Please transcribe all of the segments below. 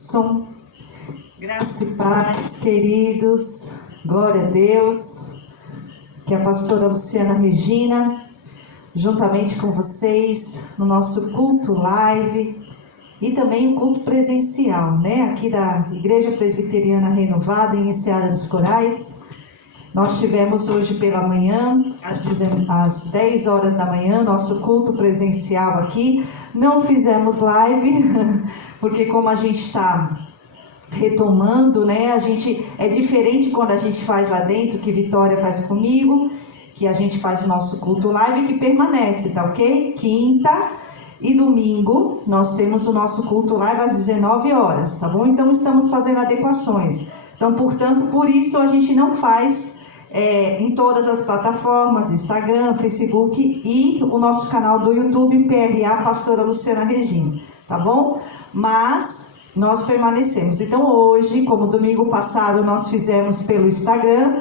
Som. Graça e paz, queridos. Glória a Deus. Que a pastora Luciana Regina, juntamente com vocês, no nosso culto live e também o culto presencial, né? Aqui da Igreja Presbiteriana Renovada em Enseada dos Corais. Nós tivemos hoje pela manhã, às 10 horas da manhã, nosso culto presencial aqui. Não fizemos live, porque como a gente está retomando, né? É diferente quando a gente faz lá dentro, que Vitória faz comigo, que a gente faz o nosso culto live, que permanece, tá ok? Quinta e domingo, nós temos o nosso culto live às 19 horas, tá bom? Então, estamos fazendo adequações. Então, portanto, por isso a gente não faz em todas as plataformas, Instagram, Facebook e o nosso canal do YouTube, PRA Pastora Luciana Regina, tá bom? Mas nós permanecemos. Então hoje, como domingo passado nós fizemos pelo Instagram,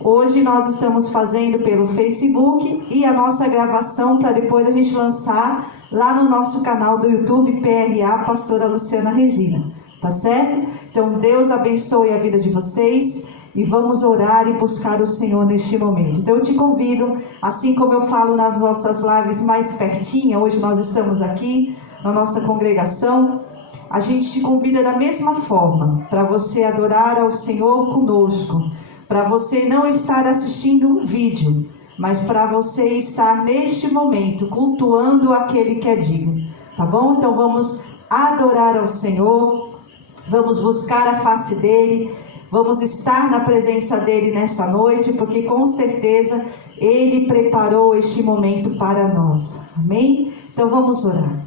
hoje nós estamos fazendo pelo Facebook e a nossa gravação para depois a gente lançar lá no nosso canal do YouTube, PRA Pastora Luciana Regina, tá certo? Então Deus abençoe a vida de vocês. E vamos orar e buscar o Senhor neste momento. Então eu te convido, assim como eu falo nas nossas lives mais pertinho, hoje nós estamos aqui na nossa congregação, a gente te convida da mesma forma, para você adorar ao Senhor conosco, para você não estar assistindo um vídeo, mas para você estar neste momento cultuando aquele que é digno, tá bom? Então vamos adorar ao Senhor, vamos buscar a face dEle, vamos estar na presença dEle nessa noite, porque com certeza Ele preparou este momento para nós. Amém? Então vamos orar.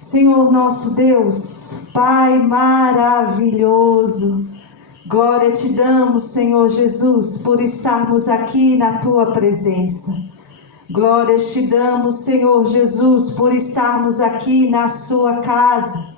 Senhor nosso Deus, Pai maravilhoso, glória te damos, Senhor Jesus, por estarmos aqui na Tua presença. Glórias te damos, Senhor Jesus, por estarmos aqui na Sua casa.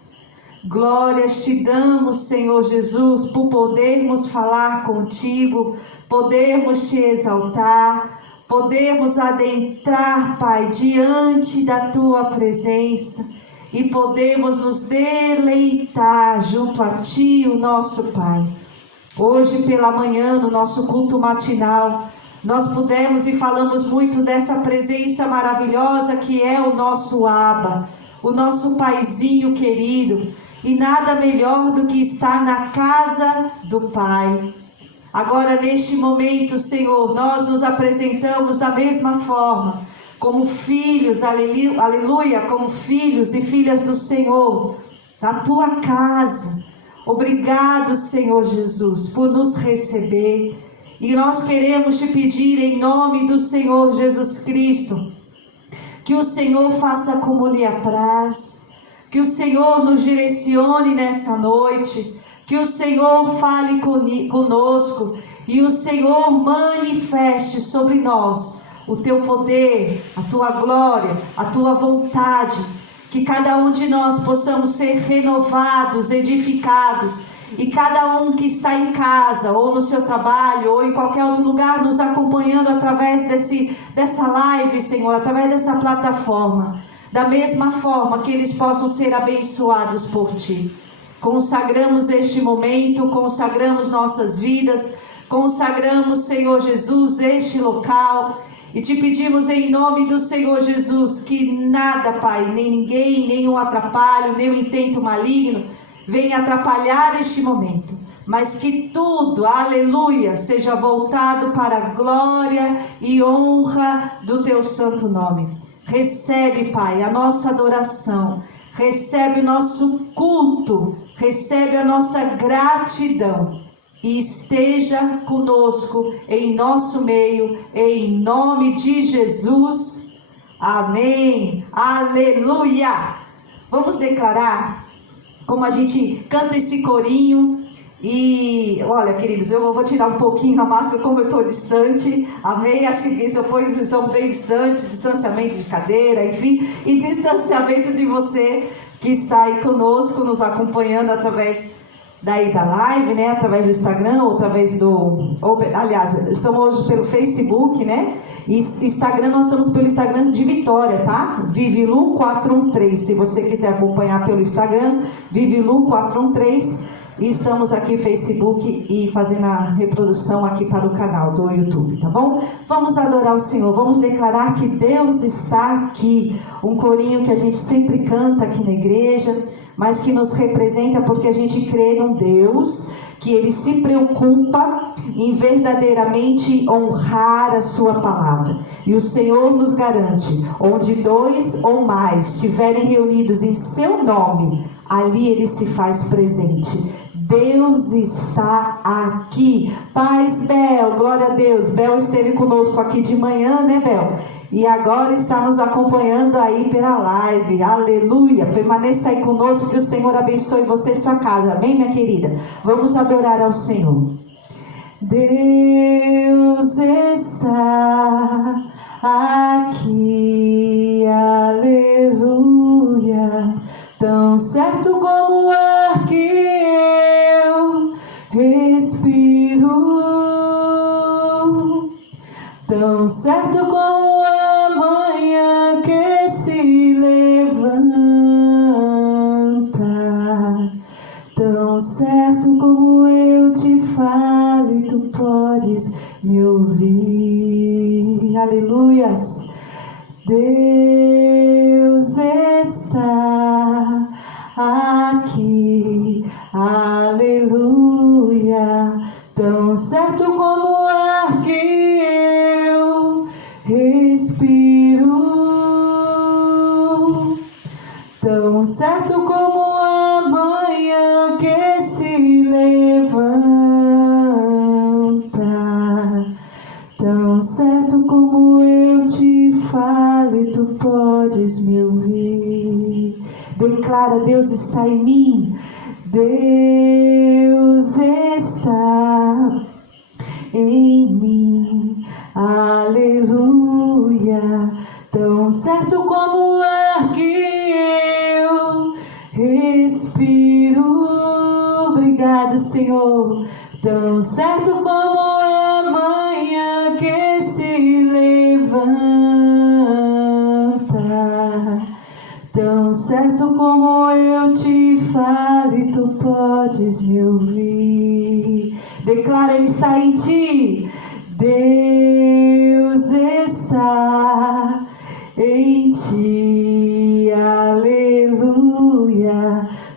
Glórias te damos, Senhor Jesus, por podermos falar contigo, podermos te exaltar, podermos adentrar, Pai, diante da tua presença e podemos nos deleitar junto a ti, o nosso Pai. Hoje pela manhã, no nosso culto matinal, nós pudemos e falamos muito dessa presença maravilhosa que é o nosso Abba, o nosso Paizinho querido. E nada melhor do que estar na casa do Pai. Agora, neste momento, Senhor, nós nos apresentamos da mesma forma, como filhos, aleluia, como filhos e filhas do Senhor, na Tua casa. Obrigado, Senhor Jesus, por nos receber. E nós queremos te pedir, em nome do Senhor Jesus Cristo, que o Senhor faça como lhe apraz. Que o Senhor nos direcione nessa noite, que o Senhor fale conosco e o Senhor manifeste sobre nós o teu poder, a tua glória, a tua vontade, que cada um de nós possamos ser renovados, edificados, e cada um que está em casa, ou no seu trabalho, ou em qualquer outro lugar, nos acompanhando através dessa live, Senhor, através dessa plataforma, da mesma forma que eles possam ser abençoados por Ti. Consagramos este momento, consagramos nossas vidas, consagramos, Senhor Jesus, este local, e Te pedimos em nome do Senhor Jesus, que nada, Pai, nem ninguém, nenhum atrapalho, nenhum intento maligno, venha atrapalhar este momento, mas que tudo, aleluia, seja voltado para a glória e honra do Teu santo nome. Recebe, Pai, a nossa adoração, recebe o nosso culto, recebe a nossa gratidão e esteja conosco em nosso meio, em nome de Jesus. Amém. Aleluia. Vamos declarar como a gente canta esse corinho. E olha, queridos, eu vou tirar um pouquinho a máscara, como eu estou distante, amém? Acho que isso são bem distantes, distanciamento de cadeira, enfim, e distanciamento de você que está aí conosco, nos acompanhando através da live, né? Através do Instagram, ou através aliás, estamos hoje pelo Facebook, né? E Instagram, nós estamos pelo Instagram de Vitória, tá? Vivilu413. Se você quiser acompanhar pelo Instagram, Vivilu413. E estamos aqui no Facebook e fazendo a reprodução aqui para o canal do YouTube, tá bom? Vamos adorar o Senhor, vamos declarar que Deus está aqui. Um corinho que a gente sempre canta aqui na igreja, mas que nos representa porque a gente crê num Deus que Ele se preocupa em verdadeiramente honrar a sua palavra. E o Senhor nos garante, onde 2 ou mais estiverem reunidos em seu nome, ali Ele se faz presente. Deus está aqui. Paz, Bel, glória a Deus. Bel esteve conosco aqui de manhã, né, Bel? E agora está nos acompanhando aí pela live. Aleluia. Permaneça aí conosco, que o Senhor abençoe você e sua casa. Amém, minha querida? Vamos adorar ao Senhor. Deus está aqui. Aleluia. Tão certo como o ar que eu respiro, tão certo como a manhã que se levanta, tão certo como eu te falo e tu podes me ouvir. Aleluias. Deus está aqui, aleluia, tão certo como o ar que eu respiro, tão certo como a manhã que se levanta, tão certo como eu te falo e tu podes me ouvir. Declara: Deus está em mim. Deus está em mim. Aleluia. Tão certo como o ar que eu respiro. Obrigado, Senhor. Tão certo como a manhã que se levanta, tão certo como eu te falo e tu podes me ouvir. Declara: Ele está em ti. Deus está em ti. Aleluia.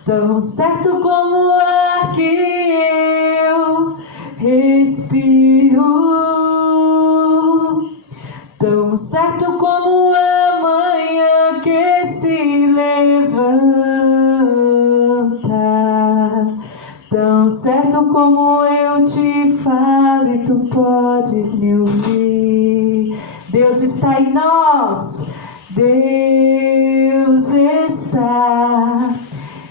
Tão certo como o ar que eu respiro, tão certo como a manhã que se levanta, tão certo como eu te falo e tu podes me ouvir. Deus está em nós. Deus está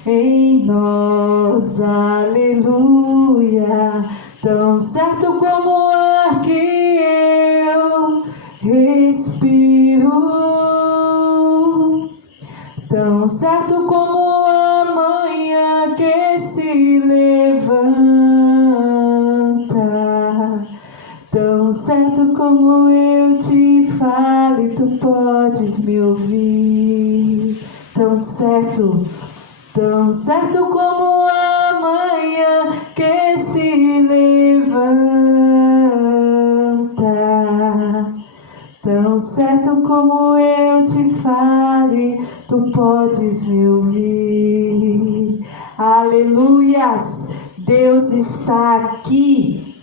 em nós. Aleluia. Tão certo como o ar que eu respiro, tão certo como a manhã que se levanta, tão certo como eu te falo e tu podes me ouvir. Tão certo como a manhã que se levanta, tão certo como eu te falo e tu podes me ouvir. Aleluias. Deus está aqui.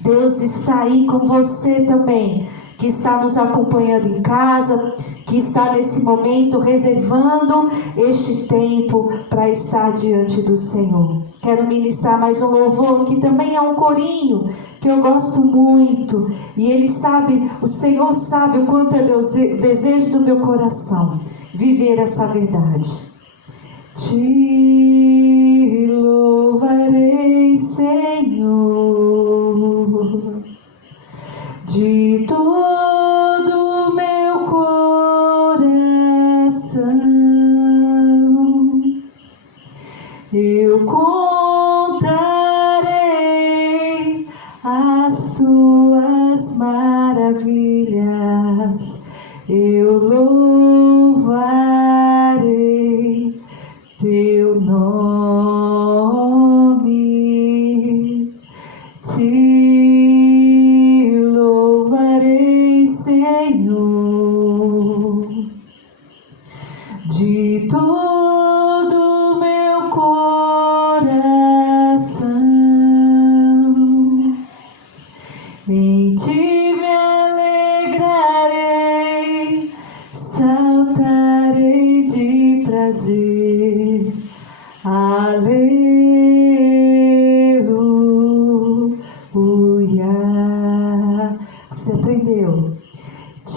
Deus está aí com você também, que está nos acompanhando em casa, que está nesse momento reservando este tempo para estar diante do Senhor. Quero ministrar mais um louvor, que também é um corinho, que eu gosto muito. E Ele sabe, o Senhor sabe o quanto é desejo do meu coração viver essa verdade. Te louvarei, Senhor, de todo meu coração. Eu contarei as tuas maravilhas.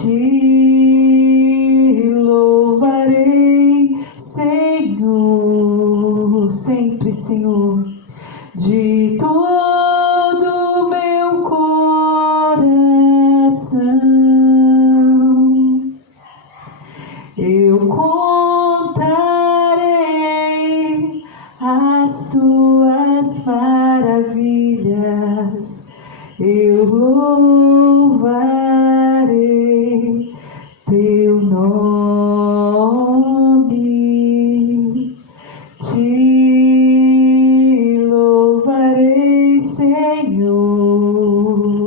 Te louvarei, Senhor, sempre, Senhor, de todo meu coração. Eu contarei as tuas maravilhas, eu louvarei teu nome. Te louvarei, Senhor,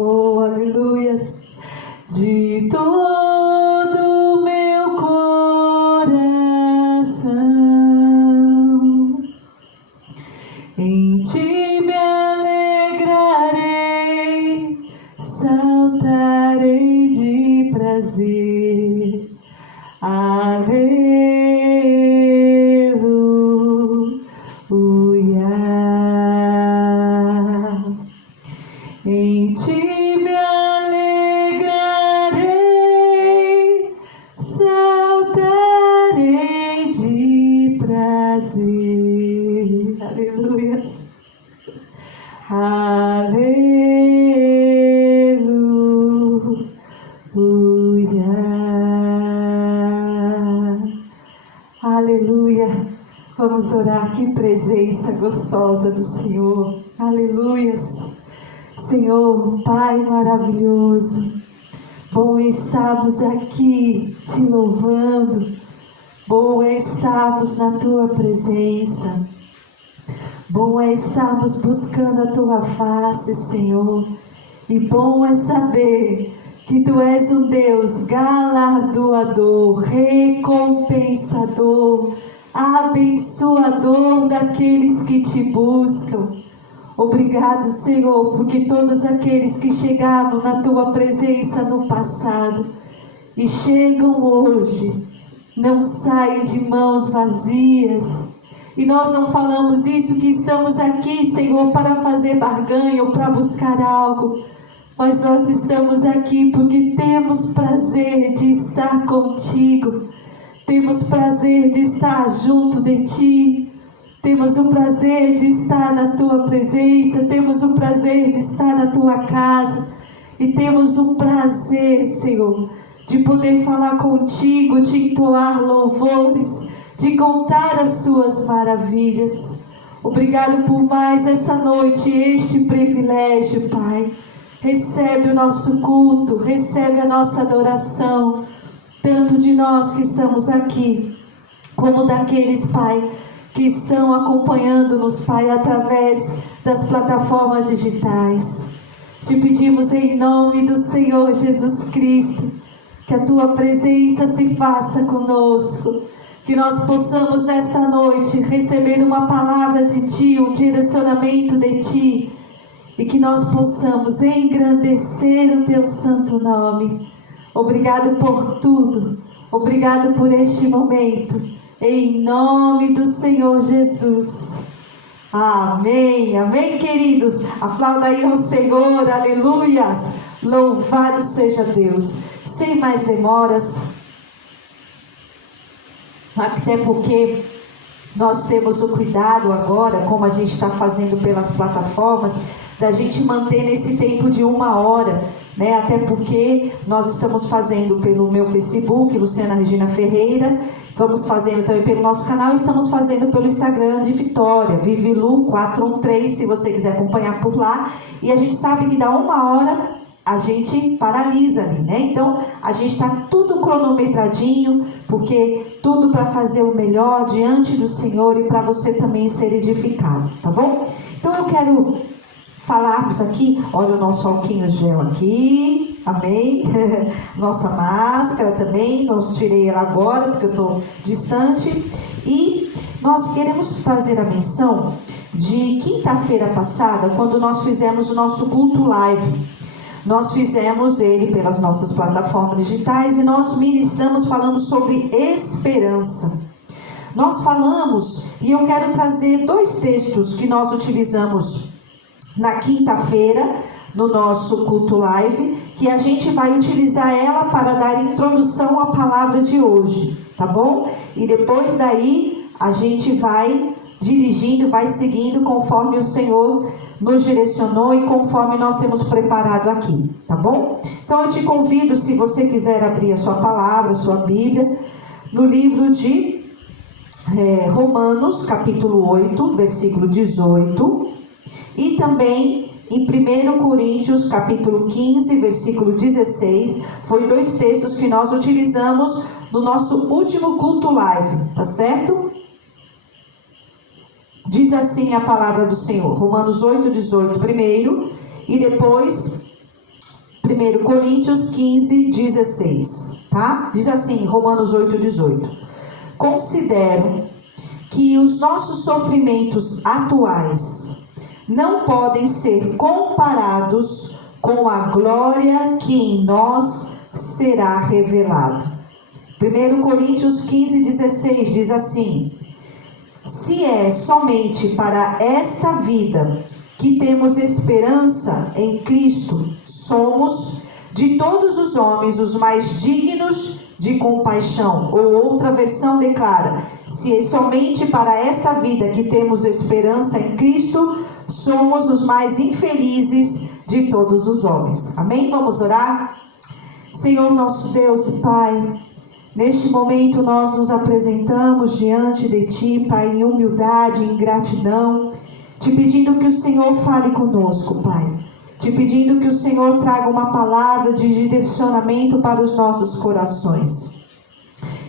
oh, aleluias, de todo meu coração. Em ti me alegrarei, saltarei de prazer. Aleluia. Em ti me alegrarei, saltarei de prazer. Aleluia. Aleluia. Aleluia. Vamos orar, que presença gostosa do Senhor. Aleluias. Senhor, Pai maravilhoso, bom é estarmos aqui te louvando, bom é estarmos na tua presença, bom é estarmos buscando a tua face, Senhor, e bom é saber que tu és um Deus galardoador, recompensador, abençoador daqueles que te buscam. Obrigado, Senhor, porque todos aqueles que chegavam na tua presença no passado e chegam hoje, não saem de mãos vazias. E nós não falamos isso, que estamos aqui, Senhor, para fazer barganha ou para buscar algo, mas nós estamos aqui porque temos prazer de estar contigo, temos prazer de estar junto de ti. Temos o prazer de estar na tua presença, temos o prazer de estar na tua casa e temos o prazer, Senhor, de poder falar contigo, de entoar louvores, de contar as suas maravilhas. Obrigado por mais essa noite, este privilégio, Pai. Recebe o nosso culto, recebe a nossa adoração, tanto de nós que estamos aqui, como daqueles, Pai, que estão acompanhando-nos, Pai, através das plataformas digitais. Te pedimos em nome do Senhor Jesus Cristo, que a tua presença se faça conosco, que nós possamos nesta noite receber uma palavra de ti, um direcionamento de ti, e que nós possamos engrandecer o teu santo nome. Obrigado por tudo, obrigado por este momento. Em nome do Senhor Jesus. Amém, amém, queridos. Aplauda aí ao Senhor, aleluias. Louvado seja Deus. Sem mais demoras, até porque nós temos o cuidado agora, como a gente está fazendo pelas plataformas, da gente manter nesse tempo de 1 hora, né? Até porque nós estamos fazendo pelo meu Facebook, Luciana Regina Ferreira. Vamos fazendo também pelo nosso canal e estamos fazendo pelo Instagram de Vitória, Vivilu413, se você quiser acompanhar por lá. E a gente sabe que dá 1 hora, a gente paralisa ali, né? Então, a gente está tudo cronometradinho, porque tudo para fazer o melhor diante do Senhor e para você também ser edificado, tá bom? Então, eu quero falarmos aqui, olha o nosso alquinho gel aqui. Amém? Nossa máscara também, não tirei ela agora porque eu estou distante. E nós queremos trazer a menção de quinta-feira passada, quando nós fizemos o nosso culto live. Nós fizemos ele pelas nossas plataformas digitais e nós ministramos falando sobre esperança. Nós falamos, e eu quero trazer 2 textos que nós utilizamos na quinta-feira, no nosso culto live, que a gente vai utilizar ela para dar introdução à palavra de hoje, tá bom? E depois daí a gente vai dirigindo, vai seguindo conforme o Senhor nos direcionou e conforme nós temos preparado aqui, tá bom? Então eu te convido, se você quiser abrir a sua palavra, a sua Bíblia, no livro de Romanos, capítulo 8, versículo 18, e também em 1 Coríntios, capítulo 15, versículo 16, foi 2 textos que nós utilizamos no nosso último culto live, tá certo? Diz assim a palavra do Senhor, Romanos 8, 18 primeiro, e depois 1 Coríntios 15, 16, tá? Diz assim, Romanos 8, 18. Considero que os nossos sofrimentos atuais não podem ser comparados com a glória que em nós será revelada. 1 Coríntios 15, 16 diz assim: se é somente para esta vida que temos esperança em Cristo, somos de todos os homens os mais dignos de compaixão. Ou outra versão declara: se é somente para esta vida que temos esperança em Cristo, somos os mais infelizes de todos os homens. Amém? Vamos orar? Senhor nosso Deus e Pai, neste momento nós nos apresentamos diante de Ti, Pai, em humildade, em gratidão, te pedindo que o Senhor fale conosco, Pai. Te pedindo que o Senhor traga uma palavra de direcionamento para os nossos corações.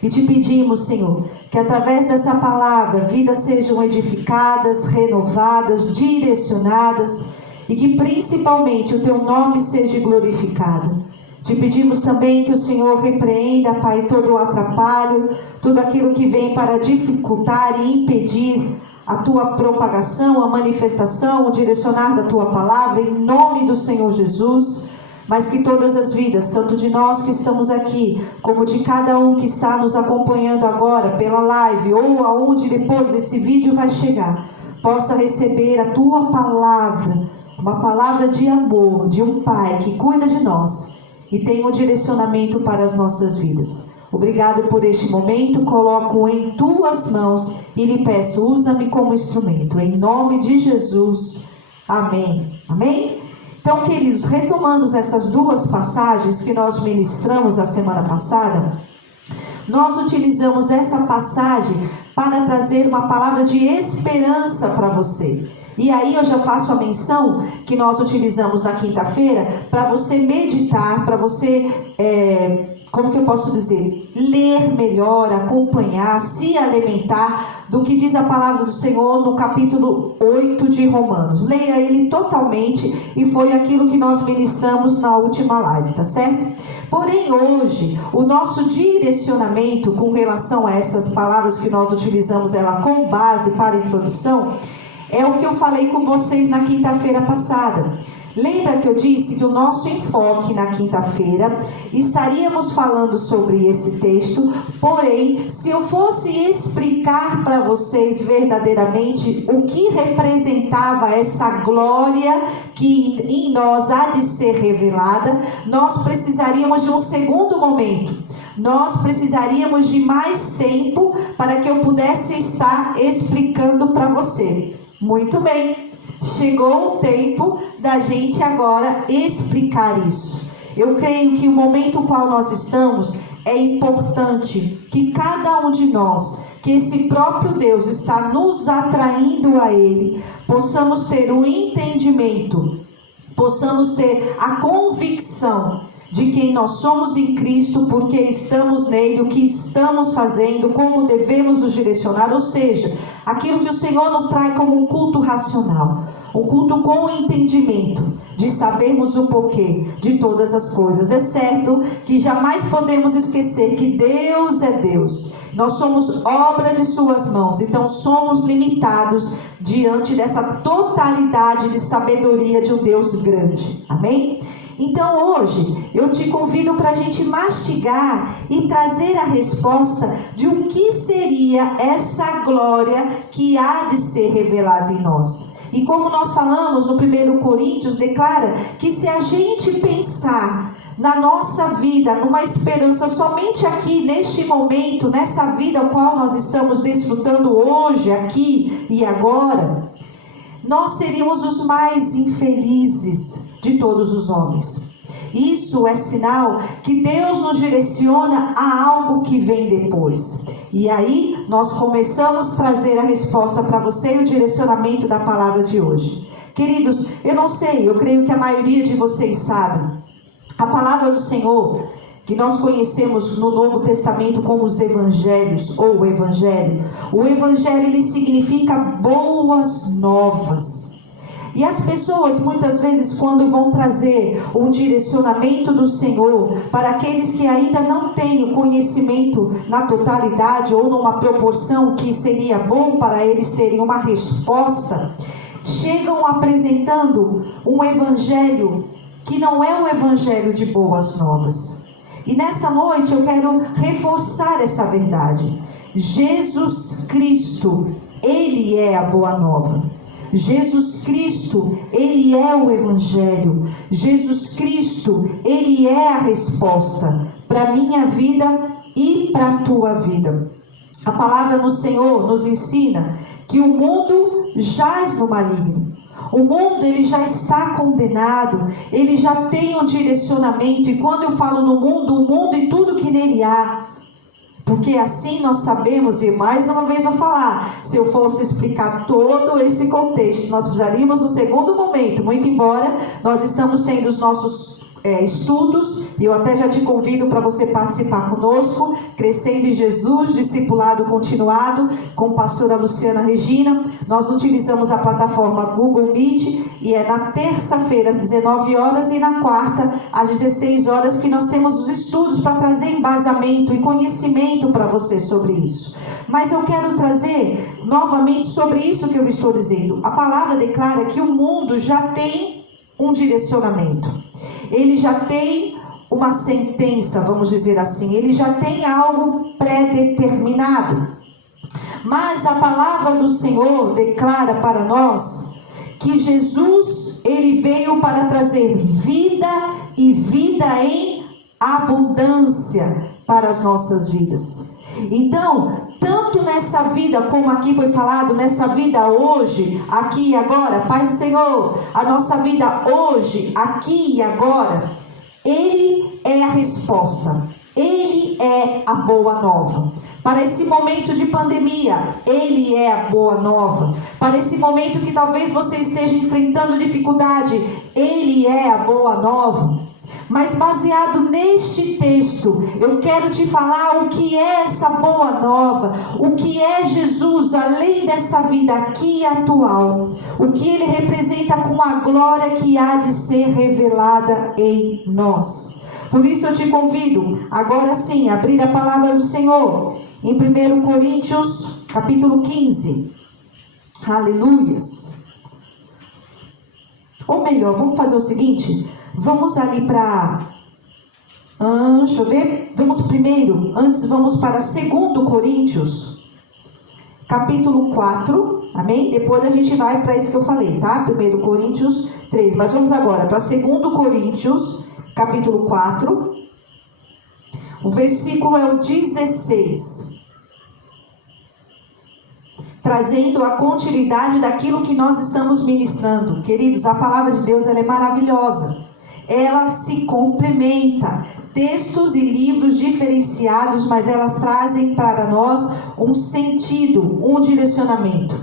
E te pedimos, Senhor, que através dessa palavra, vidas sejam edificadas, renovadas, direcionadas, e que principalmente o Teu nome seja glorificado. Te pedimos também que o Senhor repreenda, Pai, todo o atrapalho, tudo aquilo que vem para dificultar e impedir a Tua propagação, a manifestação, o direcionar da Tua palavra, em nome do Senhor Jesus. Mas que todas as vidas, tanto de nós que estamos aqui, como de cada um que está nos acompanhando agora pela live, ou aonde depois esse vídeo vai chegar, possa receber a Tua palavra, uma palavra de amor, de um Pai que cuida de nós e tem um direcionamento para as nossas vidas. Obrigado por este momento, coloco em Tuas mãos e lhe peço, usa-me como instrumento, em nome de Jesus, amém. Amém? Então, queridos, retomando essas duas passagens que nós ministramos a semana passada, nós utilizamos essa passagem para trazer uma palavra de esperança para você. E aí eu já faço a menção que nós utilizamos na quinta-feira para você meditar, para você, como que eu posso dizer? Ler melhor, acompanhar, se alimentar do que diz a palavra do Senhor no capítulo 8 de Romanos. Leia ele totalmente e foi aquilo que nós ministramos na última live, tá certo? Porém, hoje, o nosso direcionamento com relação a essas palavras que nós utilizamos ela com base para a introdução, é o que eu falei com vocês na quinta-feira passada. Lembra que eu disse que o nosso enfoque na quinta-feira estaríamos falando sobre esse texto, porém, se eu fosse explicar para vocês verdadeiramente o que representava essa glória que em nós há de ser revelada, nós precisaríamos de um segundo momento. Nós precisaríamos de mais tempo para que eu pudesse estar explicando para você. Muito bem. Chegou o tempo da gente agora explicar isso. Eu creio que o momento no qual nós estamos é importante que cada um de nós, que esse próprio Deus está nos atraindo a Ele, possamos ter o entendimento, possamos ter a convicção de quem nós somos em Cristo, porque estamos nele, o que estamos fazendo, como devemos nos direcionar, ou seja, aquilo que o Senhor nos traz como um culto racional, um culto com entendimento, de sabermos o porquê de todas as coisas. É certo que jamais podemos esquecer que Deus é Deus, nós somos obra de suas mãos, então somos limitados diante dessa totalidade de sabedoria de um Deus grande, amém? Então hoje eu te convido para a gente mastigar e trazer a resposta de o que seria essa glória que há de ser revelada em nós. E como nós falamos no 1 Coríntios, declara que se a gente pensar na nossa vida, numa esperança somente aqui, neste momento, nessa vida a qual nós estamos desfrutando hoje, aqui e agora, nós seríamos os mais infelizes de todos os homens. Isso é sinal que Deus nos direciona a algo que vem depois. E aí nós começamos a trazer a resposta para você e o direcionamento da palavra de hoje. Queridos, eu não sei, eu creio que a maioria de vocês sabe. A palavra do Senhor, que nós conhecemos no Novo Testamento como os Evangelhos, ou o Evangelho. O Evangelho, ele significa boas novas. E as pessoas, muitas vezes, quando vão trazer um direcionamento do Senhor, para aqueles que ainda não têm o conhecimento na totalidade, ou numa proporção que seria bom para eles terem uma resposta, chegam apresentando um Evangelho que não é um Evangelho de boas novas. E nesta noite eu quero reforçar essa verdade. Jesus Cristo, Ele é a boa nova. Jesus Cristo, Ele é o Evangelho. Jesus Cristo, Ele é a resposta para a minha vida e para a tua vida. A palavra do Senhor nos ensina que o mundo jaz no maligno. O mundo, ele já está condenado, ele já tem um direcionamento. E quando eu falo no mundo, o mundo e tudo que nele há. Porque assim nós sabemos, e mais uma vez vou falar, se eu fosse explicar todo esse contexto, nós precisaríamos no segundo momento, muito embora nós estamos tendo os nossos estudos, e eu até já te convido para você participar conosco, Crescendo em Jesus, Discipulado Continuado, com a pastora Luciana Regina. Nós utilizamos a plataforma Google Meet, e é na terça-feira às 19 horas e na quarta às 16 horas que nós temos os estudos para trazer embasamento e conhecimento para você sobre isso. Mas eu quero trazer novamente sobre isso que eu estou dizendo. A palavra declara que o mundo já tem um direcionamento. Ele já tem uma sentença, vamos dizer assim. Ele já tem algo pré-determinado. Mas a palavra do Senhor declara para nós que Jesus, Ele veio para trazer vida e vida em abundância para as nossas vidas. Então, tanto nessa vida, como aqui foi falado, nessa vida hoje, aqui e agora, Pai do Senhor, a nossa vida hoje, aqui e agora, Ele é a resposta, Ele é a boa nova. Para esse momento de pandemia, Ele é a boa nova. Para esse momento que talvez você esteja enfrentando dificuldade, Ele é a boa nova. Mas baseado neste texto, eu quero te falar o que é essa boa nova, o que é Jesus, além dessa vida aqui atual, o que Ele representa com a glória que há de ser revelada em nós. Por isso eu te convido, agora sim, a abrir a palavra do Senhor, em 1 Coríntios, capítulo 15. Aleluias. Ou melhor, vamos fazer o seguinte... Vamos ali para... deixa eu ver. Vamos primeiro, vamos para 2 Coríntios, capítulo 4. Amém? Depois a gente vai para isso que eu falei, tá? 1 Coríntios 3. Mas vamos agora para 2 Coríntios, capítulo 4. O versículo é o 16. Trazendo a continuidade daquilo que nós estamos ministrando. Queridos, a palavra de Deus, ela é maravilhosa. Ela se complementa, textos e livros diferenciados, mas elas trazem para nós um sentido, um direcionamento.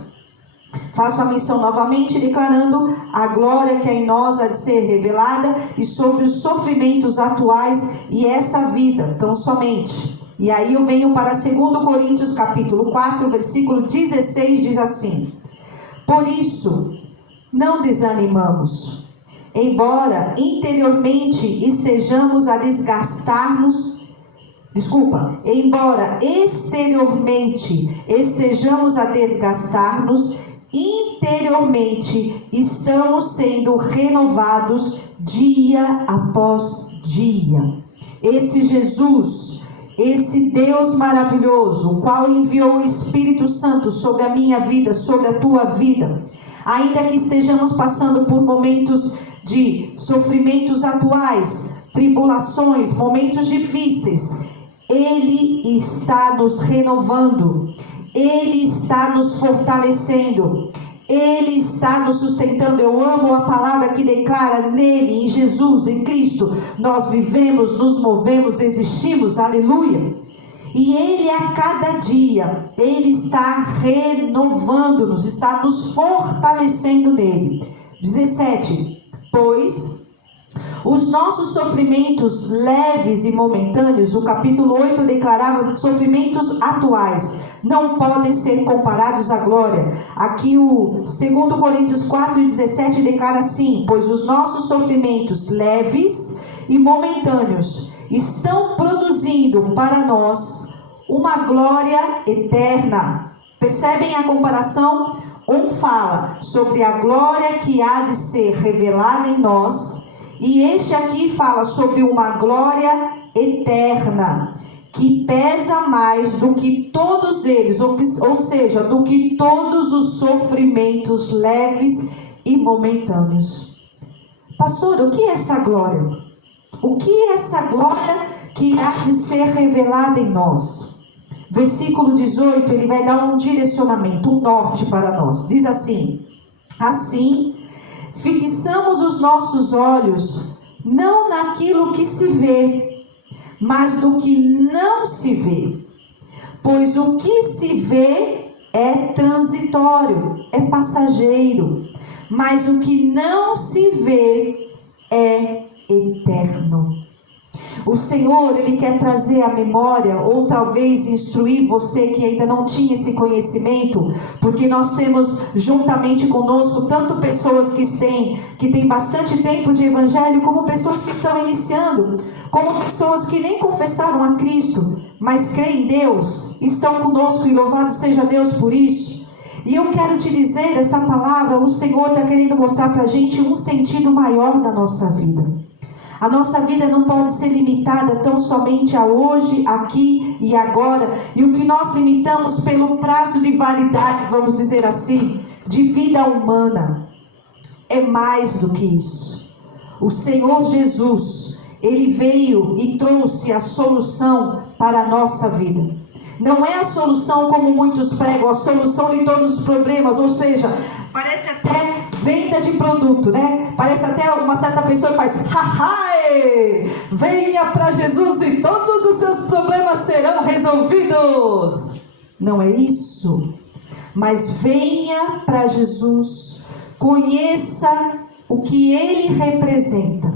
Faço a menção novamente, declarando a glória que é em nós há de ser revelada e sobre os sofrimentos atuais e essa vida, tão somente. E aí eu venho para 2 Coríntios capítulo 4, versículo 16, diz assim: Por isso, não desanimamos. Embora interiormente estejamos a embora exteriormente estejamos a desgastar-nos, interiormente estamos sendo renovados dia após dia. Esse Jesus, esse Deus maravilhoso, o qual enviou o Espírito Santo sobre a minha vida, sobre a tua vida, ainda que estejamos passando por momentos de sofrimentos atuais, tribulações, momentos difíceis, Ele está nos renovando, Ele está nos fortalecendo, Ele está nos sustentando. Eu amo a palavra que declara: nele, em Jesus, em Cristo, nós vivemos, nos movemos, existimos, aleluia. E Ele a cada dia, Ele está renovando-nos, está nos fortalecendo nele. 17, pois os nossos sofrimentos leves e momentâneos, o capítulo 8 declarava sofrimentos atuais, não podem ser comparados à glória. Aqui o 2 Coríntios 4:17 declara assim: pois os nossos sofrimentos leves e momentâneos estão produzindo para nós uma glória eterna. Percebem a comparação? Um fala sobre a glória que há de ser revelada em nós, e este aqui fala sobre uma glória eterna, que pesa mais do que todos eles, ou seja, do que todos os sofrimentos leves e momentâneos. Pastor, o que é essa glória? O que é essa glória que há de ser revelada em nós? Versículo 18, ele vai dar um direcionamento, um norte para nós. Diz assim: assim, fixamos os nossos olhos não naquilo que se vê, mas do que não se vê. Pois o que se vê é transitório, é passageiro, mas o que não se vê é eterno. O Senhor, Ele quer trazer à memória, ou talvez instruir você que ainda não tinha esse conhecimento, porque nós temos juntamente conosco tanto pessoas que têm bastante tempo de evangelho, como pessoas que estão iniciando, como pessoas que nem confessaram a Cristo, mas creem em Deus, estão conosco, e louvado seja Deus por isso. E eu quero te dizer, essa palavra, o Senhor está querendo mostrar para a gente um sentido maior da nossa vida. A nossa vida não pode ser limitada tão somente a hoje, aqui e agora. E o que nós limitamos pelo prazo de validade, vamos dizer assim, de vida humana, é mais do que isso. O Senhor Jesus, Ele veio e trouxe a solução para a nossa vida. Não é a solução como muitos pregam, a solução de todos os problemas, ou seja, parece até venda de produto, né? Parece até uma certa pessoa que faz: venha para Jesus e todos os seus problemas serão resolvidos. Não é isso. Mas venha para Jesus, conheça o que Ele representa,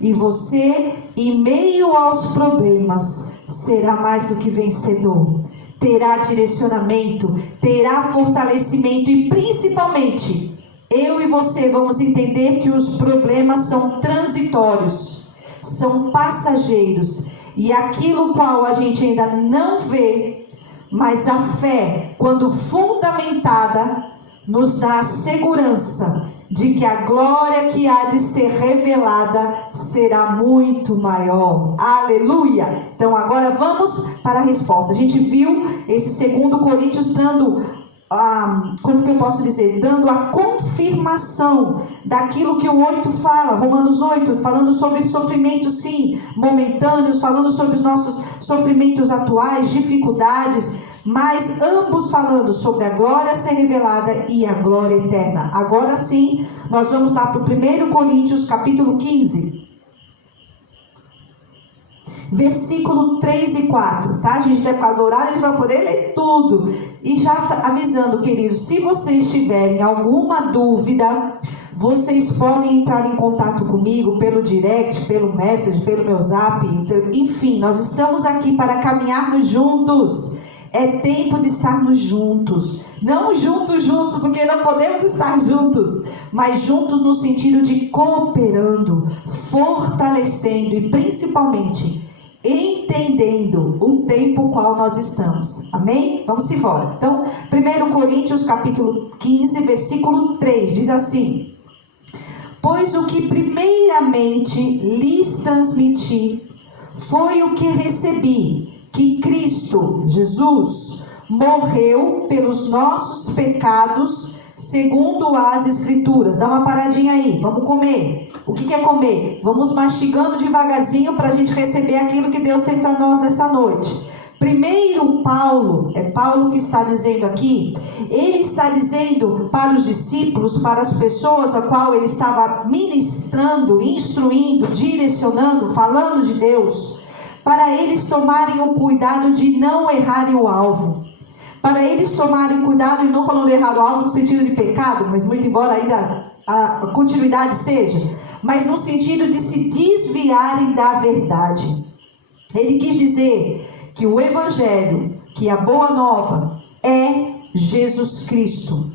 e você, em meio aos problemas, será mais do que vencedor. Terá direcionamento, terá fortalecimento, e principalmente, eu e você vamos entender que os problemas são transitórios, são passageiros, e aquilo qual a gente ainda não vê, mas a fé, quando fundamentada, nos dá a segurança de que a glória que há de ser revelada será muito maior. Aleluia! Então agora vamos para a resposta. A gente viu esse 2 Coríntios dando, como que eu posso dizer? Dando a confirmação daquilo que o 8 fala, Romanos 8, falando sobre sofrimentos, sim, momentâneos, falando sobre os nossos sofrimentos atuais, dificuldades, mas ambos falando sobre a glória a ser revelada e a glória eterna. Agora sim, nós vamos lá para o 1 Coríntios capítulo 15, versículo 3 e 4, tá? A gente deve ficar do horário, a gente vai poder ler tudo. E já avisando, queridos, se vocês tiverem alguma dúvida, vocês podem entrar em contato comigo pelo direct, pelo message, pelo meu zap, enfim, nós estamos aqui para caminharmos juntos. É tempo de estarmos juntos, não juntos, porque não podemos estar juntos, mas juntos no sentido de cooperando, fortalecendo e principalmente entendendo o tempo qual nós estamos. Amém? Vamos embora. Então, 1 Coríntios capítulo 15, versículo 3, diz assim: pois o que primeiramente lhes transmiti foi o que recebi, que Cristo, Jesus, morreu pelos nossos pecados, segundo as Escrituras. Dá uma paradinha aí, vamos comer. O que é comer? Vamos mastigando devagarzinho para a gente receber aquilo que Deus tem para nós nessa noite. Primeiro Paulo, é Paulo que está dizendo aqui, ele está dizendo para os discípulos, para as pessoas a qual ele estava ministrando, instruindo, direcionando, falando de Deus, para eles tomarem o cuidado de não errarem o alvo. Para eles tomarem cuidado, e não falando errar o alvo no sentido de pecado, mas muito embora ainda a continuidade seja, mas no sentido de se desviarem da verdade. Ele quis dizer que o Evangelho, que a Boa Nova, é Jesus Cristo.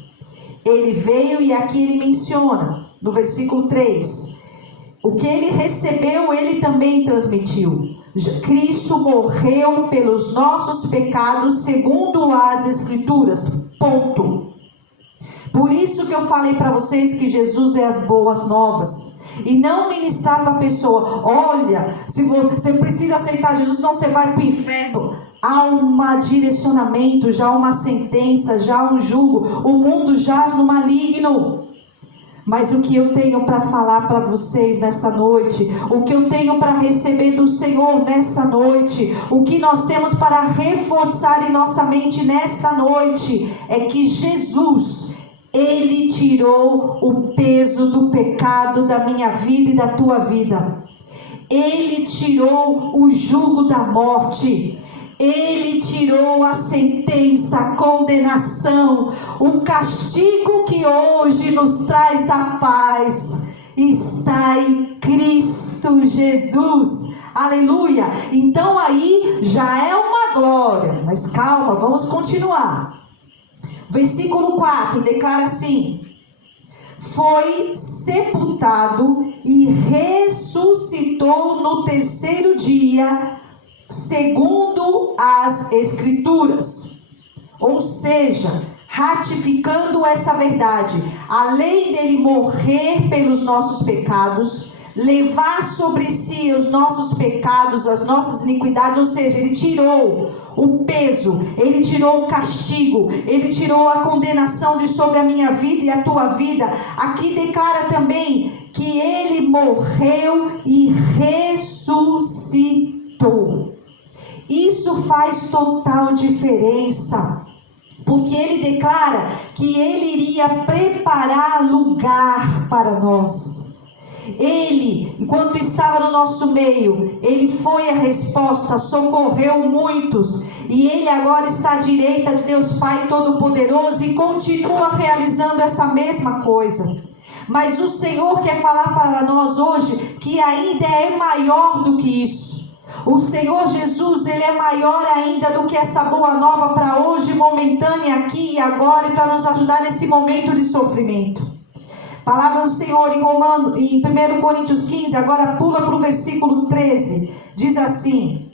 Ele veio e aqui ele menciona, no versículo 3, o que ele recebeu, ele também transmitiu. Cristo morreu pelos nossos pecados, segundo as Escrituras. Ponto. Por isso que eu falei para vocês que Jesus é as boas novas. E não ministrar para a pessoa, olha, se você precisa aceitar Jesus, não, você vai para o inferno. Há um direcionamento, já uma sentença, já um jugo. O mundo jaz no maligno. Mas o que eu tenho para falar para vocês nessa noite, o que eu tenho para receber do Senhor nessa noite, o que nós temos para reforçar em nossa mente nesta noite, é que Jesus, Ele tirou o peso do pecado da minha vida e da tua vida. Ele tirou o jugo da morte. Ele tirou a sentença, a condenação, o castigo que hoje nos traz a paz. Está em Cristo Jesus. Aleluia. Então aí já é uma glória. Mas calma, vamos continuar. Versículo 4 declara assim: foi sepultado e ressuscitou no terceiro dia, segundo as Escrituras. Ou seja, ratificando essa verdade, além dele morrer pelos nossos pecados, levar sobre si os nossos pecados, as nossas iniquidades, ou seja, ele tirou o peso, ele tirou o castigo, ele tirou a condenação de sobre a minha vida e a tua vida. Aqui declara também que ele morreu e ressuscitou. Isso faz total diferença, porque ele declara que ele iria preparar lugar para nós. Ele, enquanto estava no nosso meio, ele foi a resposta, socorreu muitos, e ele agora está à direita de Deus Pai Todo-Poderoso e continua realizando essa mesma coisa. Mas o Senhor quer falar para nós hoje que ainda é maior do que isso. O Senhor Jesus, Ele é maior ainda do que essa boa nova para hoje, momentânea, aqui e agora, e para nos ajudar nesse momento de sofrimento. Palavra do Senhor em 1 Coríntios 15, agora pula para o versículo 13, diz assim: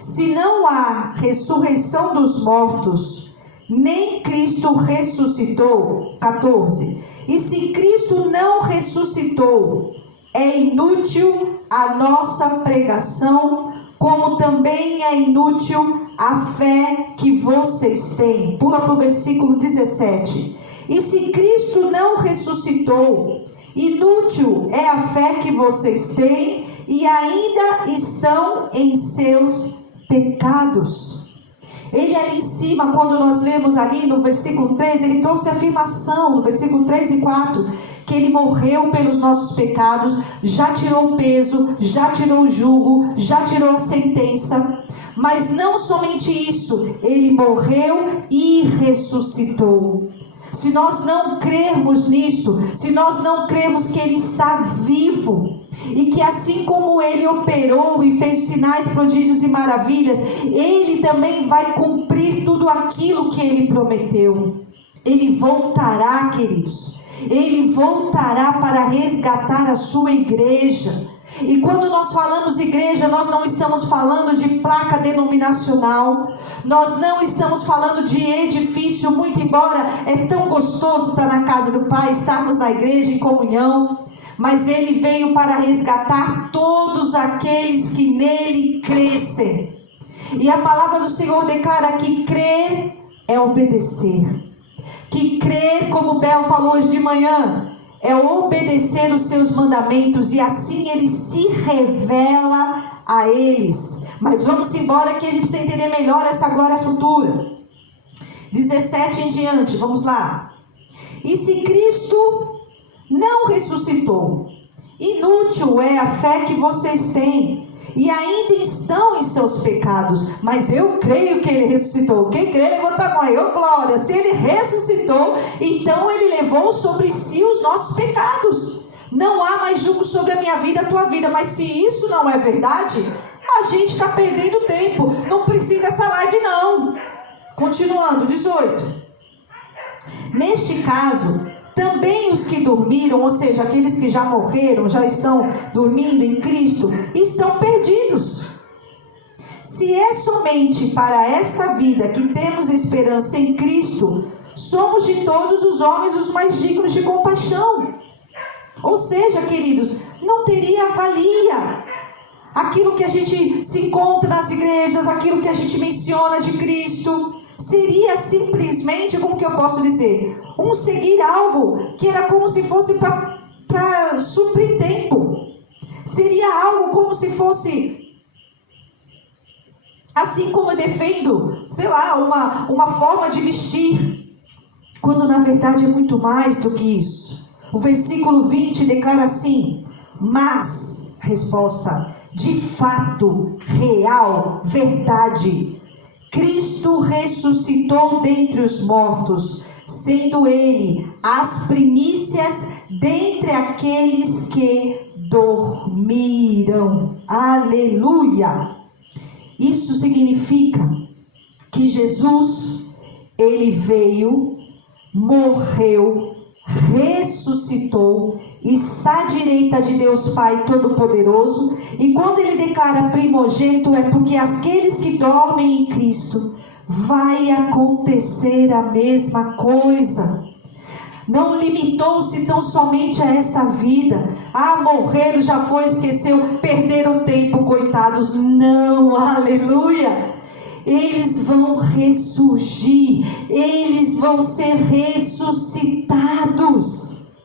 se não há ressurreição dos mortos, nem Cristo ressuscitou. 14. E se Cristo não ressuscitou, é inútil a nossa pregação, como também é inútil a fé que vocês têm. Pula para o versículo 17. E se Cristo não ressuscitou, inútil é a fé que vocês têm e ainda estão em seus pecados. Ele ali em cima, quando nós lemos ali no versículo 3, ele trouxe a afirmação, no versículo 3 e 4, que ele morreu pelos nossos pecados, já tirou o peso, já tirou o jugo, já tirou a sentença. Mas não somente isso, ele morreu e ressuscitou. Se nós não crermos nisso, se nós não crermos que ele está vivo, e que assim como ele operou e fez sinais, prodígios e maravilhas, ele também vai cumprir tudo aquilo que ele prometeu. Ele voltará, queridos. Ele voltará para resgatar a sua igreja. E quando nós falamos igreja, nós não estamos falando de placa denominacional, nós não estamos falando de edifício, muito embora é tão gostoso estar na casa do Pai, estarmos na igreja em comunhão, mas ele veio para resgatar todos aqueles que nele crescem. E a palavra do Senhor declara que crer é obedecer. que crer, como Bel falou hoje de manhã, é obedecer os seus mandamentos, e assim ele se revela a eles. Mas vamos embora que a gente precisa entender melhor essa glória futura. 17 em diante, vamos lá. E se Cristo não ressuscitou, inútil é a fé que vocês têm, e ainda estão em seus pecados. Mas eu creio que ele ressuscitou. Quem crê, levanta a mão. Eu, glória. Se ele ressuscitou, então ele levou sobre si os nossos pecados. Não há mais julgo sobre a minha vida, a tua vida. Mas se isso não é verdade, a gente está perdendo tempo. Não precisa essa live não. Continuando, 18. Neste caso, também os que dormiram, ou seja, aqueles que já morreram, já estão dormindo em Cristo, estão perdidos. Se é somente para esta vida que temos esperança em Cristo, somos de todos os homens os mais dignos de compaixão. Ou seja, queridos, não teria valia aquilo que a gente se encontra nas igrejas, aquilo que a gente menciona de Cristo. Seria simplesmente, como que eu posso dizer, seguir algo que era como se fosse para suprir tempo. Seria algo como se fosse, assim como eu defendo, sei lá, uma forma de vestir, quando na verdade é muito mais do que isso. O versículo 20 declara assim: mas, resposta, de fato, real, verdade, Cristo ressuscitou dentre os mortos, sendo ele as primícias dentre aqueles que dormiram. Aleluia! Isso significa que Jesus, ele veio, morreu, ressuscitou, está à direita de Deus Pai Todo-Poderoso, e quando ele declara primogênito, é porque aqueles que dormem em Cristo, vai acontecer a mesma coisa. Não limitou-se tão somente a essa vida. Morreram, já foi, esqueceu, perderam tempo, coitados. Não, aleluia. Eles vão ressurgir, eles vão ser ressuscitados.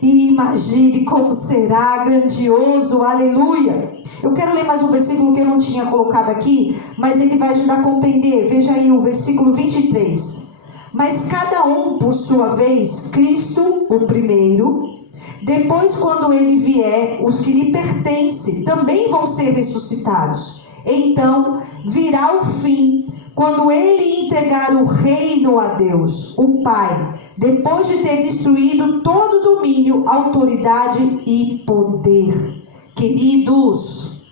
E imagine como será grandioso, aleluia. Eu quero ler mais um versículo que eu não tinha colocado aqui, mas ele vai ajudar a compreender. Veja aí o versículo 23. Mas cada um por sua vez, Cristo o primeiro, depois quando ele vier, os que lhe pertencem também vão ser ressuscitados. Então virá o fim, quando ele entregar o reino a Deus, o Pai, depois de ter destruído todo domínio, autoridade e poder. Queridos,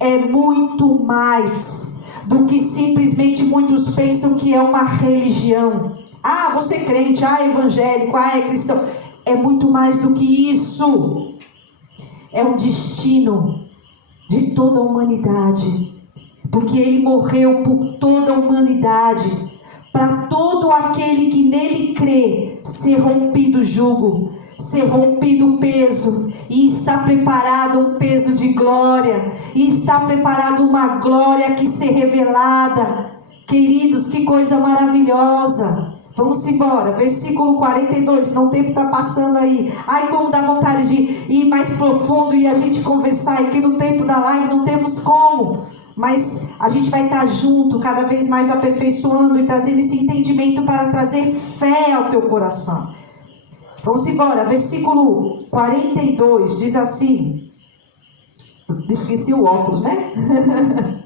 é muito mais do que simplesmente muitos pensam que é uma religião. Você é crente, evangélico, é cristão. É muito mais do que isso. É um destino de toda a humanidade, porque ele morreu por toda a humanidade, para todo aquele que nele crê, ser rompido o jugo, ser rompido o peso, e está preparado um peso de glória, e está preparado uma glória que ser revelada. Queridos, que coisa maravilhosa. Vamos embora, versículo 42, senão o tempo está passando aí. Como dá vontade de ir mais profundo e a gente conversar, e que no tempo da live não temos como. Mas a gente vai estar junto, cada vez mais aperfeiçoando e trazendo esse entendimento para trazer fé ao teu coração. Vamos embora, versículo 42 diz assim. Esqueci o óculos, né?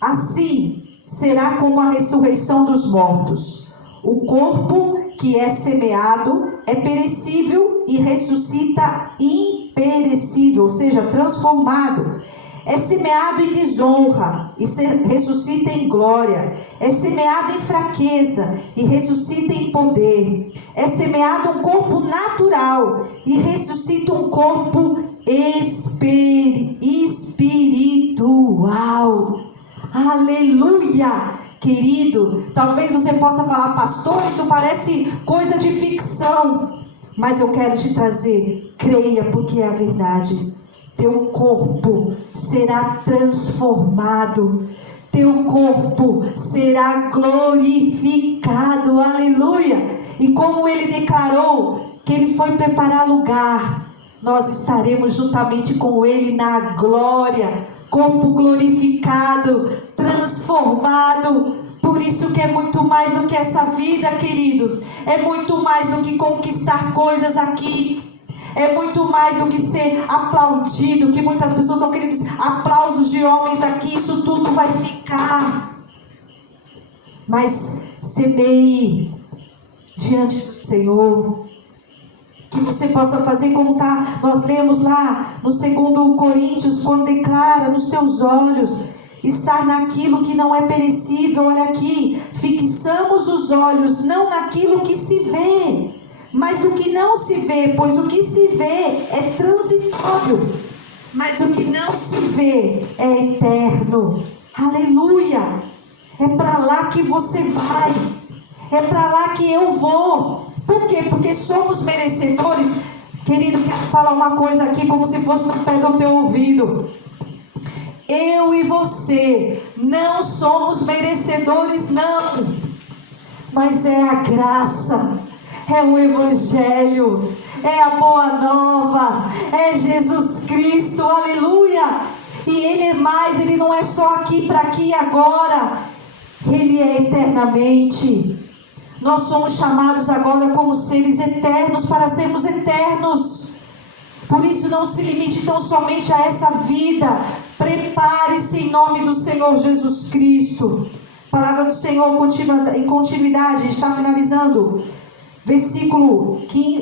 Assim será como a ressurreição dos mortos. O corpo que é semeado é perecível e ressuscita imperecível, ou seja, transformado. É semeado em desonra e ressuscita em glória. É semeado em fraqueza e ressuscita em poder. É semeado um corpo natural e ressuscita um corpo espiritual. Aleluia! Querido, talvez você possa falar: pastor, isso parece coisa de ficção. Mas eu quero te trazer, creia, porque é a verdade. Teu corpo será transformado. teu corpo será glorificado, aleluia. E como ele declarou que ele foi preparar lugar, nós estaremos juntamente com ele na glória, corpo glorificado, transformado. Por isso que é muito mais do que essa vida, queridos. É muito mais do que conquistar coisas aqui. É muito mais do que ser aplaudido, que muitas pessoas estão querendo aplausos de homens aqui. Isso tudo vai ficar. Mas semeie diante do Senhor. Que você possa fazer como nós lemos lá no 2 Coríntios, quando declara nos teus olhos estar naquilo que não é perecível. Olha aqui, fixamos os olhos não naquilo que se vê, mas do que não se vê, pois o que se vê é transitório, mas o que não se vê é eterno. Aleluia! É para lá que você vai, é para lá que eu vou. Por quê? Porque somos merecedores. Querido, quero falar uma coisa aqui como se fosse no pé do teu ouvido. Eu e você não somos merecedores, não. Mas é a graça, é o Evangelho, é a boa nova, é Jesus Cristo, aleluia. E Ele é mais, Ele não é só aqui para aqui e agora, Ele é eternamente. Nós somos chamados agora como seres eternos para sermos eternos. Por isso não se limite tão somente a essa vida. Prepare-se em nome do Senhor Jesus Cristo. Palavra do Senhor em continuidade, a gente está finalizando.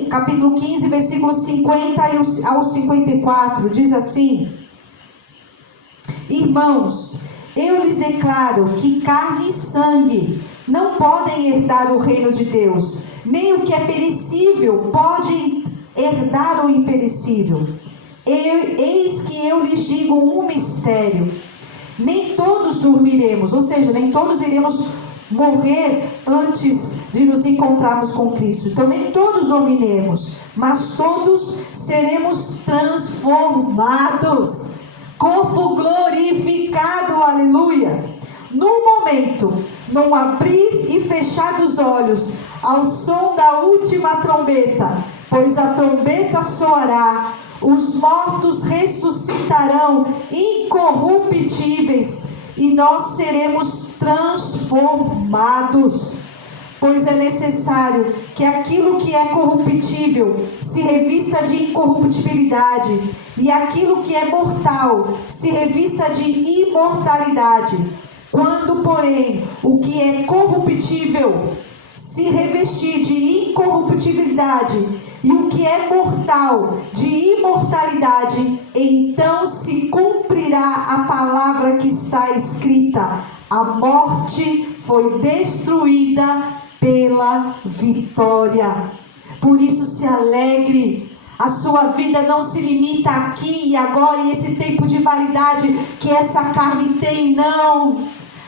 Capítulo 15, versículos 50 ao 54, diz assim: Irmãos, eu lhes declaro que carne e sangue não podem herdar o reino de Deus, nem o que é perecível pode herdar o imperecível. Eis que eu lhes digo um mistério: nem todos dormiremos, ou seja, nem todos iremos morrer antes de nos encontrarmos com Cristo. Então nem todos dormiremos, mas todos seremos transformados, corpo glorificado, aleluia, num momento, num abrir e fechar dos olhos, ao som da última trombeta, pois a trombeta soará, os mortos ressuscitarão incorruptíveis e nós seremos transformados. Pois é necessário que aquilo que é corruptível se revista de incorruptibilidade e aquilo que é mortal se revista de imortalidade. Quando, porém, o que é corruptível se revestir de incorruptibilidade e o que é mortal de imortalidade, então se cumprirá a palavra que está escrita: a morte foi destruída pela vitória. Por isso se alegre. A sua vida não se limita aqui e agora e esse tempo de validade que essa carne tem, não.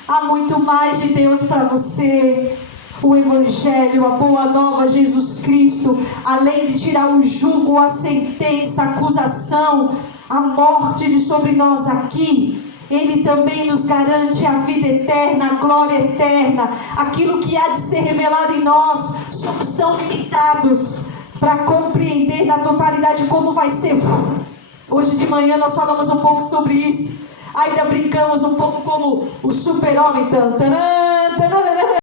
Há muito mais de Deus para você. O Evangelho, a boa nova, Jesus Cristo, além de tirar o jugo, a sentença, a acusação, a morte de sobre nós aqui, Ele também nos garante a vida eterna, a glória eterna, aquilo que há de ser revelado em nós. Somos tão limitados para compreender na totalidade como vai ser. Hoje de manhã nós falamos um pouco sobre isso, ainda brincamos um pouco como o super-homem,